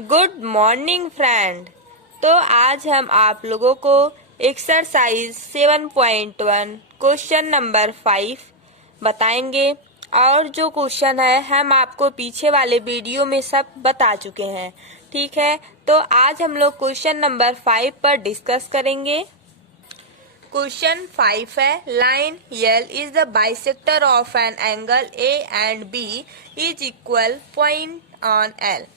Good morning friend. तो आज हम आप लोगों को एक्सरसाइज 7.1 क्वेश्चन नंबर 5 बताएंगे। और जो क्वेश्चन है हम आपको पीछे वाले वीडियो में सब बता चुके हैं। ठीक है, तो आज हम लोग क्वेश्चन नंबर 5 पर डिस्कस करेंगे। क्वेश्चन 5 है, line L is the bisector of an angle A and B is equal point on L.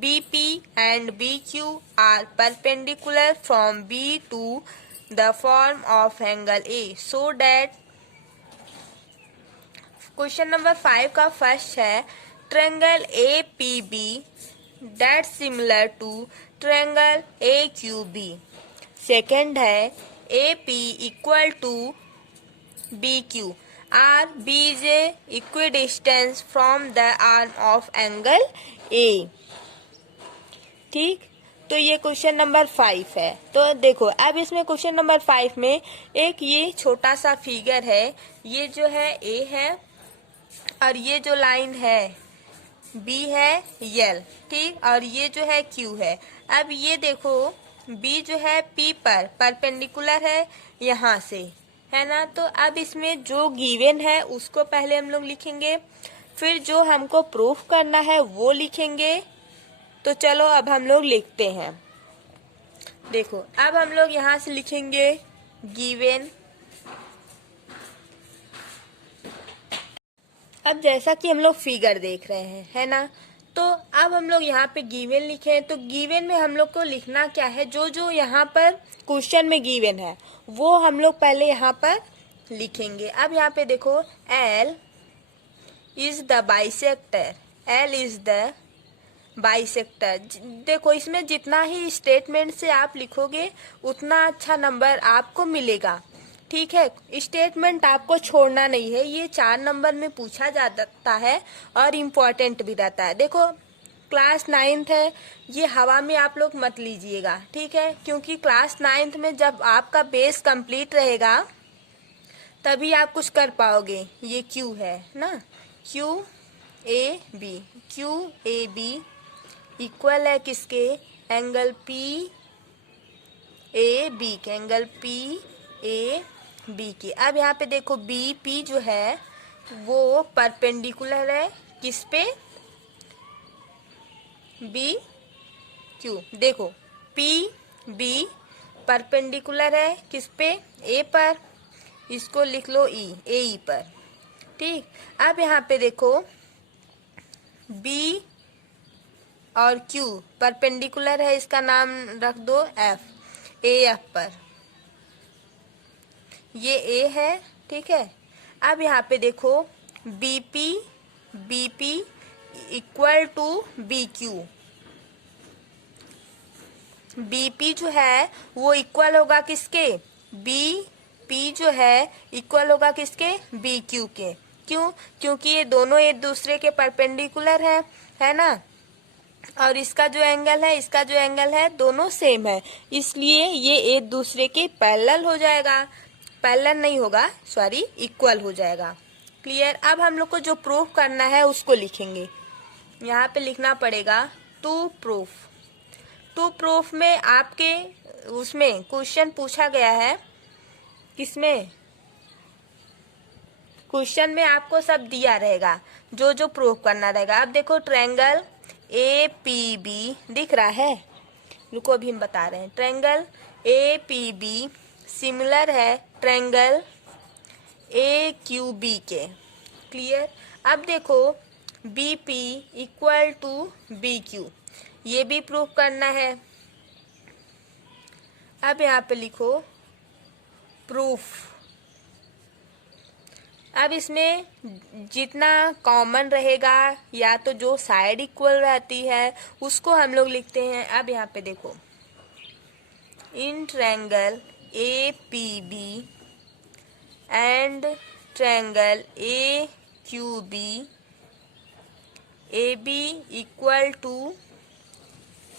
BP and BQ are perpendicular from B to the form of angle A, so that question number 5 का first है triangle APB that similar to triangle AQB. Second है AP equal to BQ. Are BJ equidistant from the arm of angle A. ठीक, तो ये question number 5 है। तो देखो अब इसमें क्वेश्चन नंबर 5 में एक ये छोटा सा फिगर है, ये जो है A है और ये जो लाइन है B है L, ठीक, और ये जो है Q है। अब ये देखो B जो है P पर परपेंडिकुलर है यहाँ से, है ना। तो अब इसमें जो गिवन है उसको पहले हम लोग लिखेंगे, फिर जो हमको प्रूफ करना है वो लिखेंगे। तो चलो अब हम लोग लिखते हैं। देखो अब हम लोग यहाँ से लिखेंगे गिवन। अब जैसा कि हम लोग फिगर देख रहे हैं, है ना, तो अब हम लोग यहाँ पे गिवन लिखे। तो गिवन में हम लोग को लिखना क्या है, जो जो यहाँ पर क्वेश्चन में गिवन है वो हम लोग पहले यहाँ पर लिखेंगे। अब यहाँ पे देखो L is the bisector, L is the bisector. देखो इसमें जितना ही स्टेटमेंट से आप लिखोगे उतना अच्छा नंबर आपको मिलेगा। ठीक है, स्टेटमेंट आपको छोड़ना नहीं है, ये 4 नंबर में पूछा जाता है और इम्पोर्टेंट भी रहता है। देखो क्लास 9th है, ये हवा में आप लोग मत लीजिएगा, ठीक है, क्योंकि क्लास 9th में जब आपका बेस कंप्लीट रहेगा तभी आप कुछ कर पाओगे। ये Q है ना, QAB, QAB इक्वल है किसके, एंगल PAB के, एंगल PAB के। अब यहाँ पे देखो BP जो है वो परपेंडिकुलर है किस पे, BQ। देखो PB परपेंडिकुलर है किस पे, A पर, इसको लिख लो AE पर, ठीक। अब यहाँ पे देखो B और Q परपेंडिकुलर है, इसका नाम रख दो F, AF पर, ये A है, ठीक है। अब यहाँ पे देखो BP equal to BQ। BP जो है वो इक्वल होगा किसके, BP जो है इक्वल होगा किसके, BQ के। क्यों, क्योंकि ये दोनों एक दूसरे के परपेंडिकुलर है ना, और इसका जो एंगल है इसका जो एंगल है दोनों सेम है, इसलिए ये एक दूसरे के पैरेलल हो जाएगा, पैरेलल नहीं होगा, सॉरी, इक्वल हो जाएगा। क्लियर। अब हम लोग को जो प्रूफ करना है उसको लिखेंगे। यहाँ पे लिखना पड़ेगा टू प्रूफ में आपके उसमें क्वेश्चन पूछा गया है, किसमें, क्वेश्चन में आपको सब दिया रहेगा जो जो प्रूफ करना रहेगा। अब देखो ट्रायंगल APB दिख रहा है, रुको अभी हम बता रहे हैं। ट्रायंगल APB सिमिलर है ट्रायंगल AQB के। क्लियर। अब देखो BP इक्वल टू BQ, ये भी प्रूफ करना है। अब यहाँ पे लिखो प्रूफ। अब इसमें जितना कॉमन रहेगा या तो जो साइड इक्वल रहती है उसको हम लोग लिखते हैं। अब यहाँ पे देखो in triangle APB and triangle AQB AB equal to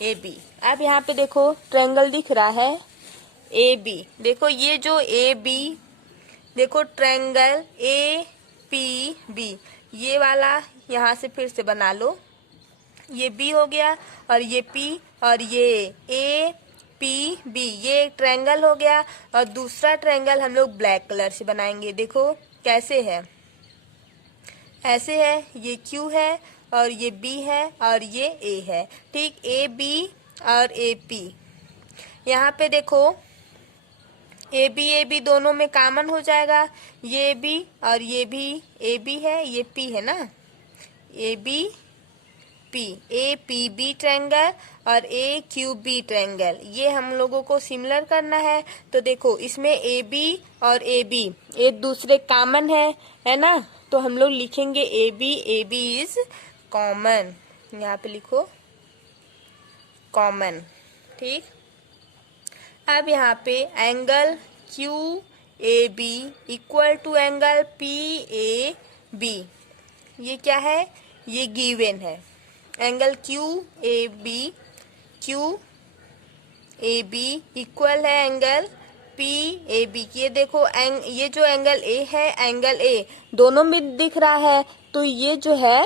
AB। अब यहाँ पे देखो ट्रायंगल दिख रहा है AB, देखो ये जो AB, देखो ट्रायंगल APB ये वाला यहाँ से फिर से बना लो, ये बी हो गया और ये पी और ये ए पी बी, ये एक ट्रायंगल हो गया। और दूसरा ट्रायंगल हम लोग ब्लैक कलर से बनाएंगे। देखो कैसे है, ऐसे है, ये क्यू है और ये बी है और ये ए है। ठीक, ए बी और ए पी। यहाँ पे देखो ए बी दोनों में कॉमन हो जाएगा, ये बी और ये भी ए बी है, ये पी है ना, A B P, A P B triangle और ए क्यू बी ट्रायंगल, ये हम लोगों को सिमिलर करना है। तो देखो इसमें ए बी और ए बी एक दूसरे कॉमन है ना, तो हम लोग लिखेंगे ए बी इज कॉमन, यहाँ पे लिखो कॉमन। ठीक, अब यहाँ पे angle Q A B equal to angle P A B, ये क्या है, ये गिवन है। Angle Q A B equal है एंगल पी ए बी की। ये देखो ये जो एंगल ए है, एंगल ए दोनों में दिख रहा है, तो ये जो है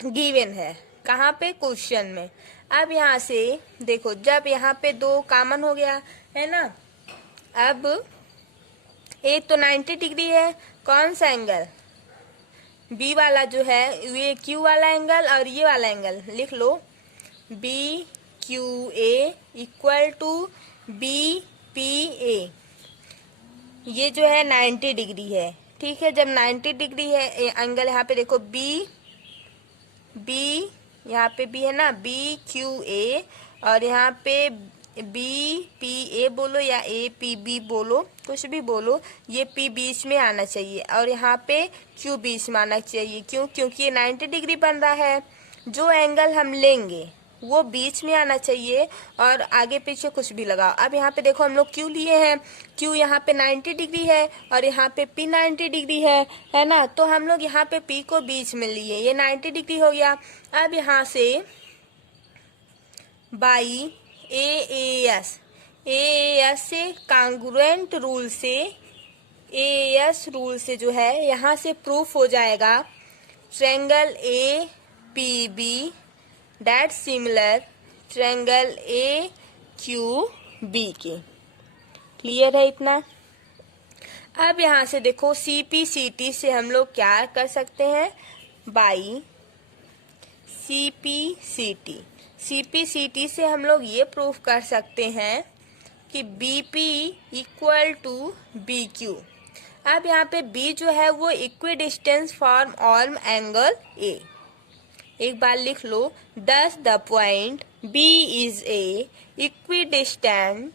गिवन है। कहाँ पे, क्वेश्चन में। अब यहाँ से देखो, जब यहाँ पे दो कॉमन हो गया है ना, अब ए तो 90 डिग्री है, कौन सा एंगल, बी वाला जो है, ये क्यू वाला एंगल और ये वाला एंगल लिख लो, B Q A equal to B P A, ये जो है 90 डिग्री है। ठीक है, जब 90 डिग्री है एंगल, यहाँ पे देखो बी यहाँ पे बी है ना, बी क्यू ए और यहाँ पे बी पी ए बोलो या ए पी बी बोलो, कुछ भी बोलो, ये पी बीच में आना चाहिए और यहाँ पे क्यू बीच में आना चाहिए। क्यों, क्योंकि ये 90 डिग्री बन रहा है, जो एंगल हम लेंगे वो बीच में आना चाहिए और आगे पीछे कुछ भी लगाओ। अब यहाँ पे देखो हम लोग क्यू लिए हैं, क्यू यहाँ पे 90 डिग्री है और यहाँ पे पी 90 डिग्री है ना, तो हम लोग यहाँ पे पी को बीच में लिए, ये 90 डिग्री हो गया। अब यहाँ से बाई ए एस से कांग्रुएंट रूल से, एएस रूल से जो है यहाँ से प्रूफ हो जाएगा triangle A P B that similar triangle A Q B के। क्लियर है इतना। अब यहाँ से देखो सीपी सीटी से हम लोग क्या कर सकते हैं, बाई सीपी सीटी से हम लोग ये प्रूफ कर सकते हैं कि BP equal to B Q. अब यहाँ पे बी जो है वो equidistance from arm angle A, एक बार लिख लो, thus the point B is a equidistance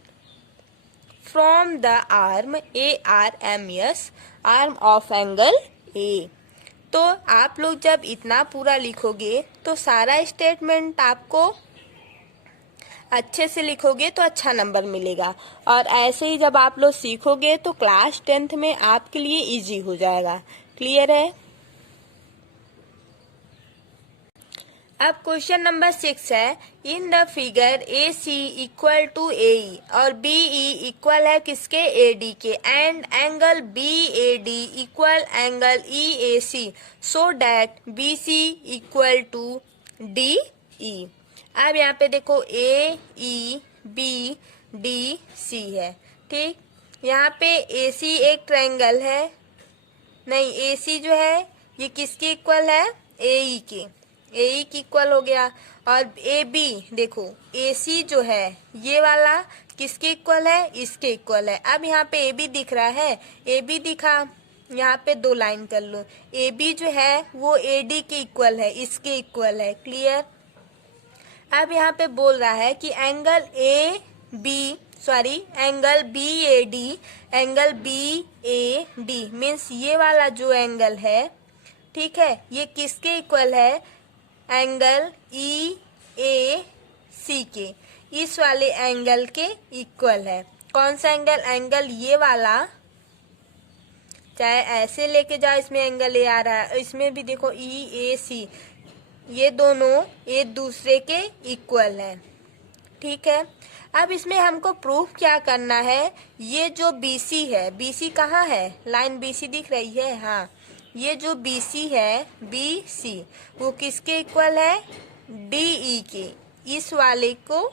from the arm A R M S arm of angle A. तो आप लोग जब इतना पूरा लिखोगे तो सारा स्टेटमेंट आपको अच्छे से लिखोगे तो अच्छा नंबर मिलेगा, और ऐसे ही जब आप लोग सीखोगे तो क्लास 10th में आपके लिए इजी हो जाएगा। क्लियर है। अब क्वेश्चन नंबर 6 है, in the figure A C equal to A और बी ई इक्वल है किसके, ए डी के, and angle B A D equal angle E A C, so that B C equal to D E. अब यहाँ पे देखो ए E B D C है। ठीक, यहाँ पे ए सी एक ट्रायंगल है, नहीं ए सी जो है ये किसके इक्वल है, ए ई के, ए ई की इक्वल हो गया। और ए बी देखो, ए सी जो है ये वाला किसके इक्वल है, इसके इक्वल है। अब यहाँ पे ए बी दिख रहा है, ए बी दिखा, यहाँ पे दो लाइन कर लो, ए बी जो है वो ए डी के इक्वल है, इसके इक्वल है। क्लियर। अब यहाँ पे बोल रहा है कि angle angle B A D means ये वाला जो एंगल है, ठीक है, ये किसके इक्वल है, एंगल ई ए सी के, इस वाले एंगल के इक्वल है। कौन सा एंगल, एंगल ये वाला, चाहे ऐसे लेके जाओ, इसमें एंगल ए आ रहा है, इसमें भी देखो ई ए सी, ये दोनों एक दूसरे के इक्वल है। ठीक है। अब इसमें हमको प्रूफ क्या करना है, ये जो BC है, BC कहाँ है, लाइन BC दिख रही है, हाँ, ये जो BC है, BC वो किसके इक्वल है, डी ई के, इस वाले को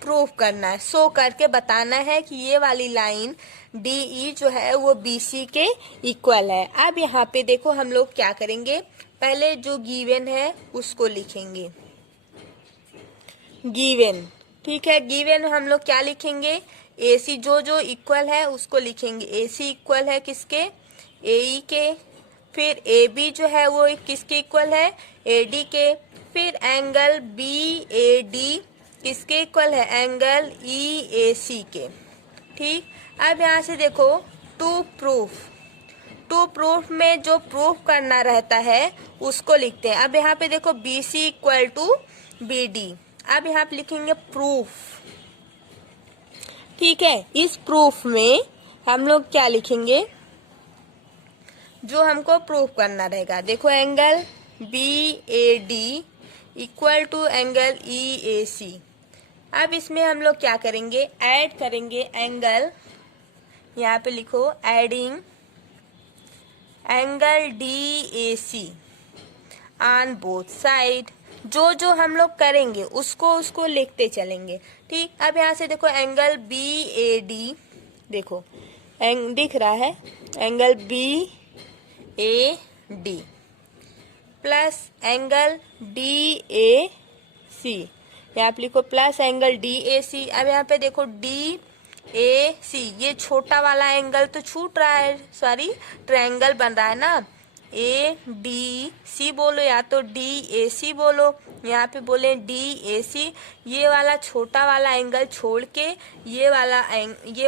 प्रूफ करना है, शो करके बताना है कि ये वाली लाइन डी ई जो है वो बी सी के इक्वल है। अब यहाँ पे देखो हम लोग क्या करेंगे, पहले जो गिवन है उसको लिखेंगे, गिवन, ठीक है। गिवन में हम लोग क्या लिखेंगे, ए सी जो जो इक्वल है उसको लिखेंगे। ए सी इक्वल है किसके, ए ई के। फिर ए बी जो है वो किसके इक्वल है, ए डी के। फिर एंगल बी ए डी किसके इक्वल है, एंगल ई ए सी के, ठीक। अब यहाँ से देखो टू प्रूफ में जो प्रूफ करना रहता है उसको लिखते हैं। अब यहाँ पे देखो B C equal to B D, अब यहाँ पे लिखेंगे प्रूफ, ठीक है। इस प्रूफ में हम लोग क्या लिखेंगे, जो हमको प्रूफ करना रहेगा। देखो angle B A D equal to angle E A C. अब इसमें हम लोग क्या करेंगे, ऐड करेंगे एंगल, यहाँ पे लिखो adding angle D A C on both side. जो जो हम लोग करेंगे उसको लिखते चलेंगे, ठीक। अब यहाँ से देखो एंगल बी ए डी, देखो दिख रहा है angle B A D plus angle D A C, यहाँ पे लिखो plus angle D A C. अब यहाँ पे देखो डी ए सी, ये छोटा वाला एंगल तो छूट रहा है, सॉरी ट्रायंगल बन रहा है ना, ए डी सी बोलो या तो डी ए सी बोलो, यहाँ पे बोले डी ए सी। ये वाला छोटा वाला एंगल छोड़ के ये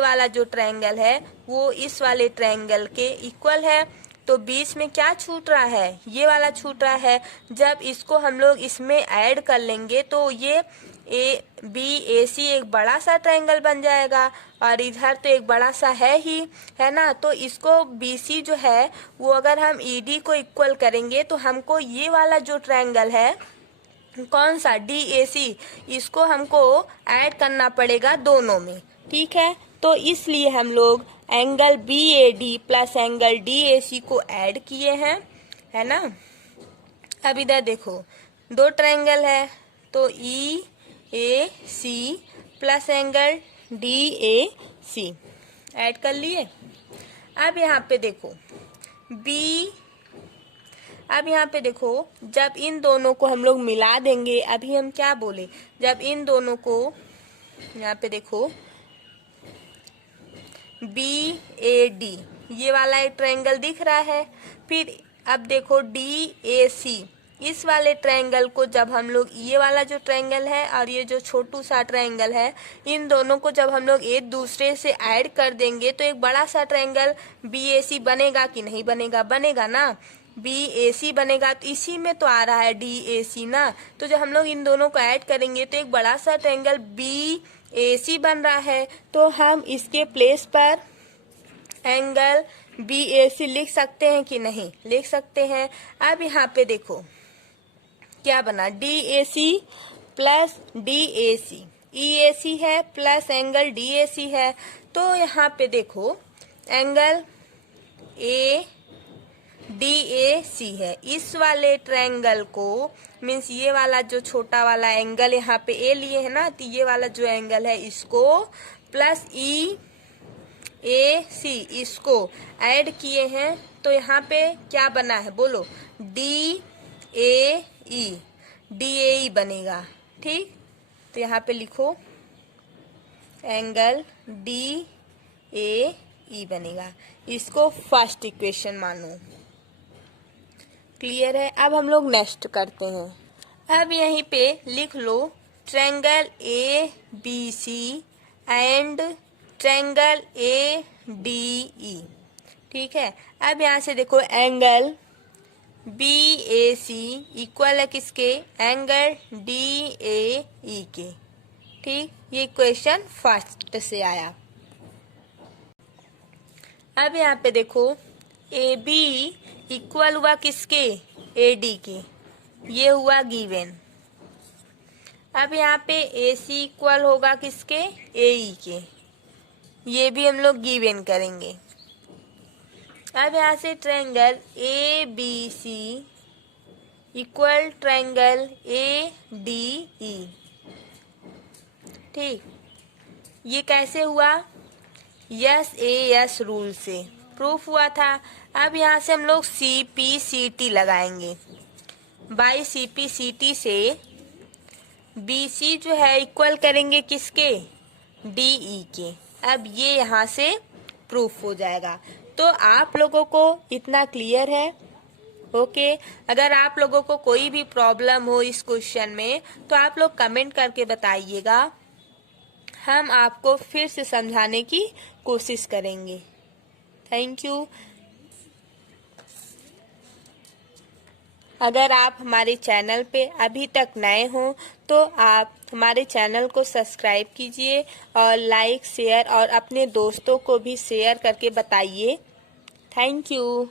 वाला जो ट्रायंगल है वो इस वाले ट्रायंगल के इक्वल है। तो बीच में क्या छूट रहा है, ये वाला छूट रहा है। जब इसको हम लोग इसमें ऐड कर लेंगे तो ये ए बी ए सी एक बड़ा सा ट्रायंगल बन जाएगा, और इधर तो एक बड़ा सा है ही, है ना। तो इसको बी सी जो है वो अगर हम ई डी को इक्वल करेंगे तो हमको ये वाला जो ट्रायंगल है कौन सा, डी ए सी, इसको हमको ऐड करना पड़ेगा दोनों में, ठीक है। तो इसलिए हम लोग angle B A D plus angle D A C को ऐड किए हैं, है ना। अब इधर देखो दो ट्रायंगल है, तो E A C plus angle D A C add कर लिए। अब यहाँ पे देखो अब यहाँ पे देखो जब इन दोनों को हम लोग मिला देंगे, अभी हम क्या बोले, जब इन दोनों को, यहाँ पे देखो बी ए डी, ये वाला एक ट्रायंगल दिख रहा है। फिर अब देखो डी ए सी, इस वाले ट्रायंगल को जब हम लोग, ये वाला जो ट्रायंगल है और ये जो छोटू सा ट्रायंगल है, इन दोनों को जब हम लोग एक दूसरे से ऐड कर देंगे तो एक बड़ा सा ट्रायंगल बी ए सी बनेगा कि नहीं बनेगा, बनेगा ना, बी ए सी बनेगा। तो इसी में तो आ रहा है डी ए सी ना, तो जब हम लोग इन दोनों को ऐड करेंगे तो एक बड़ा सा ट्रायंगल बी ए सी बन रहा है। तो हम इसके प्लेस पर एंगल बी ए सी लिख सकते हैं कि नहीं, लिख सकते हैं। अब यहाँ पे देखो क्या बना, D A C plus D A C, E A C है plus angle D A C है। तो यहाँ पे देखो angle A D A C है, इस वाले ट्रायंगल को, मीन्स ये वाला जो छोटा वाला एंगल यहाँ पे ए लिए है ना, तो ये वाला जो एंगल है इसको प्लस ई ए सी इसको ऐड किए हैं। तो यहाँ पे क्या बना है बोलो, डी ए ई बनेगा, ठीक। तो यहाँ पे लिखो एंगल डी ए ई बनेगा, इसको फर्स्ट इक्वेशन मानो। क्लियर है। अब हम लोग नेक्स्ट करते हैं। अब यहीं पे लिख लो triangle A B C and triangle A D E, ठीक है। अब यहाँ से देखो angle B A C equal है किसके, एंगल डी ए ई के, ठीक। ये क्वेश्चन फर्स्ट से आया। अब यहाँ पे देखो ए बी इक्वल हुआ किसके, ए डी के, ये हुआ गिवन। अब यहाँ पे ए सी इक्वल होगा किसके, ए ई के, ये भी हम लोग गिवन करेंगे। अब यहाँ से triangle A B C equal triangle ADE। ठीक, ये कैसे हुआ? SAS रूल से प्रूफ हुआ था। अब यहाँ से हम लोग CPCT लगाएंगे। बाई CPCT से BC जो है इक्वल करेंगे किसके? DE के। अब ये यहाँ से प्रूफ हो जाएगा। तो आप लोगों को इतना क्लियर है? ओके। अगर आप लोगों को कोई भी प्रॉब्लम हो इस क्वेश्चन में तो आप लोग कमेंट करके बताइएगा, हम आपको फिर से समझाने की कोशिश करेंगे। Thank you. अगर आप हमारे चैनल पे अभी तक नए हो तो आप हमारे चैनल को सब्सक्राइब कीजिए और लाइक, शेयर और अपने दोस्तों को भी शेयर करके बताइए। Thank you.